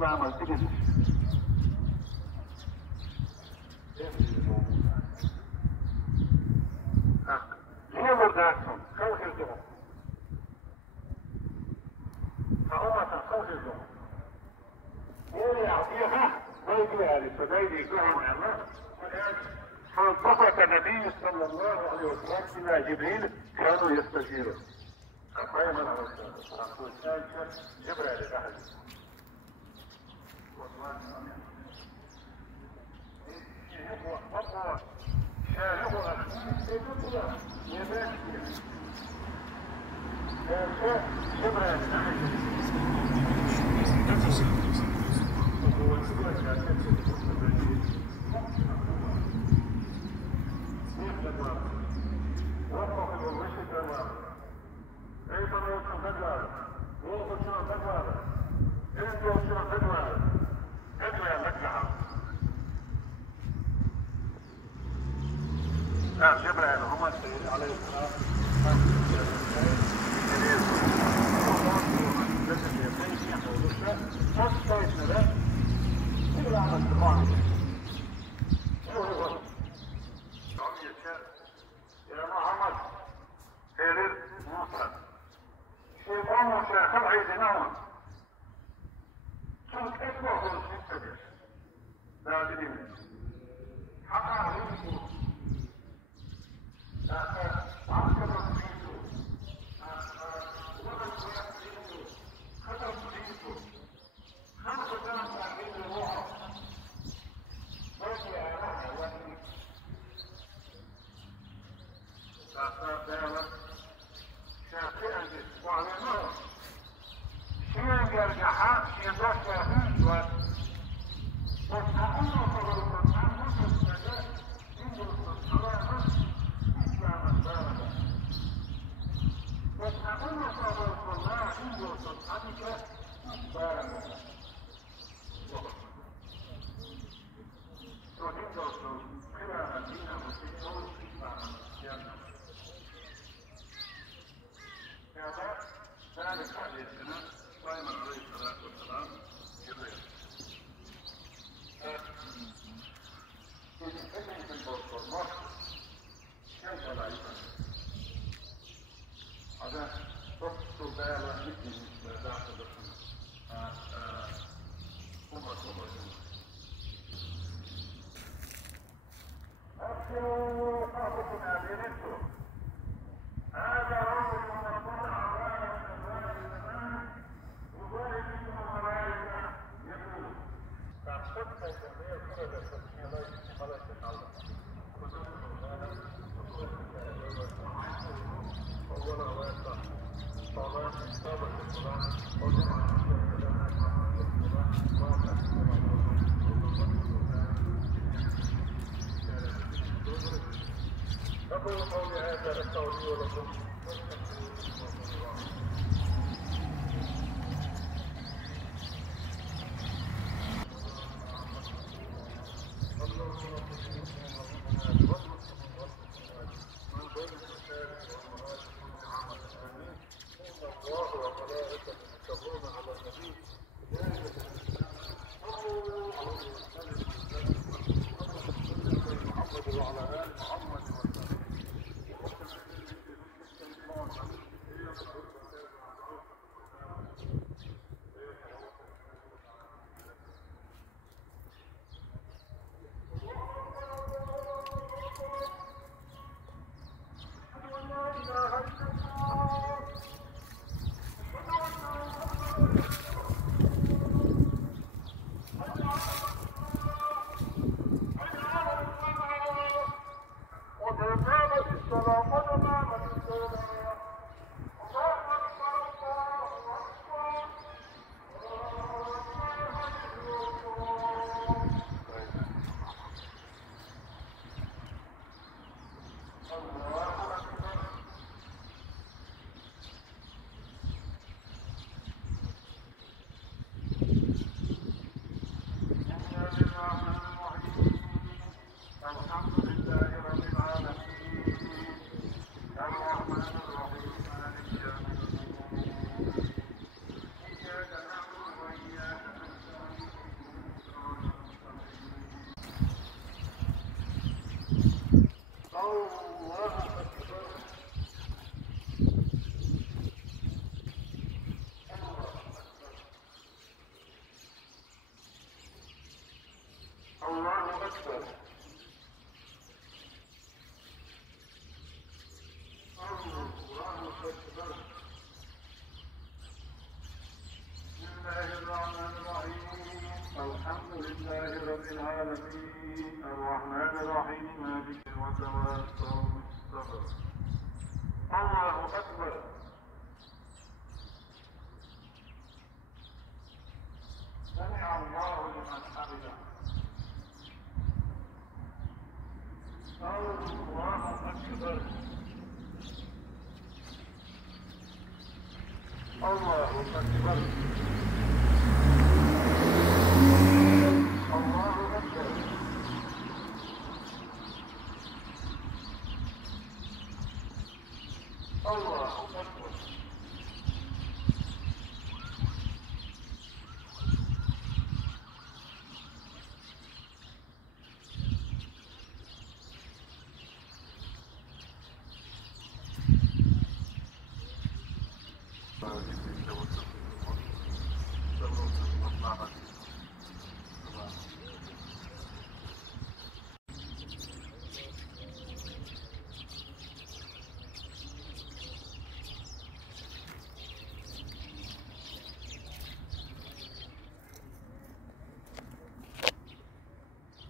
بعمل كده هي ذاتهم خوف الجمل فأمة خوف الجمل ويعطيها ويجيها للسبيل يقوم الله فانطفق النبي صلى الله عليه وسلم إلى جبريل كانوا يستجيرون فقام عليه الصلاة والسلام جبريل أحد جبريل هم عليه السلام يا محمد خير مصر شيطان وشيخ العيد نوم شوف اسمه في السبيل لا تدين حقا أقول قولي هذا أستغفر لكم أكبر. الله أكبر. بسم الله الرحمن الرحيم. الحمد لله رب العالمين الرحمن الرحيم مالك يوم الدين. الله أكبر. سمع الله لمن حمده. الله أكبر. الله أكبر. الله أكبر. الله أكبر.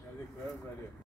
Geldik biraz Ali.